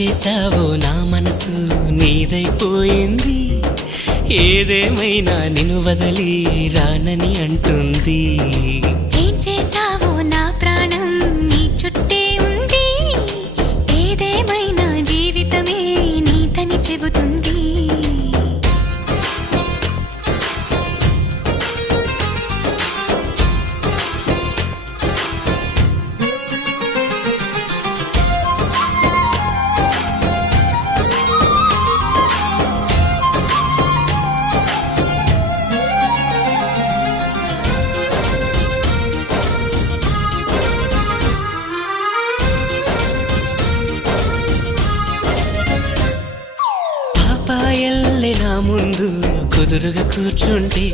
చేసావో నా మనసు నీదైపోయింది. ఏదేమైనా నిన్ను వదిలి రానని అంటుంది. ఏం చేసావో నా ప్రాణం నీ చుట్టే ఉంది. ఏదేమైనా జీవితమే నీతని చెబుతుంది. పాపాయల్లే నా ముందు కుదురుగా కూర్చుంటే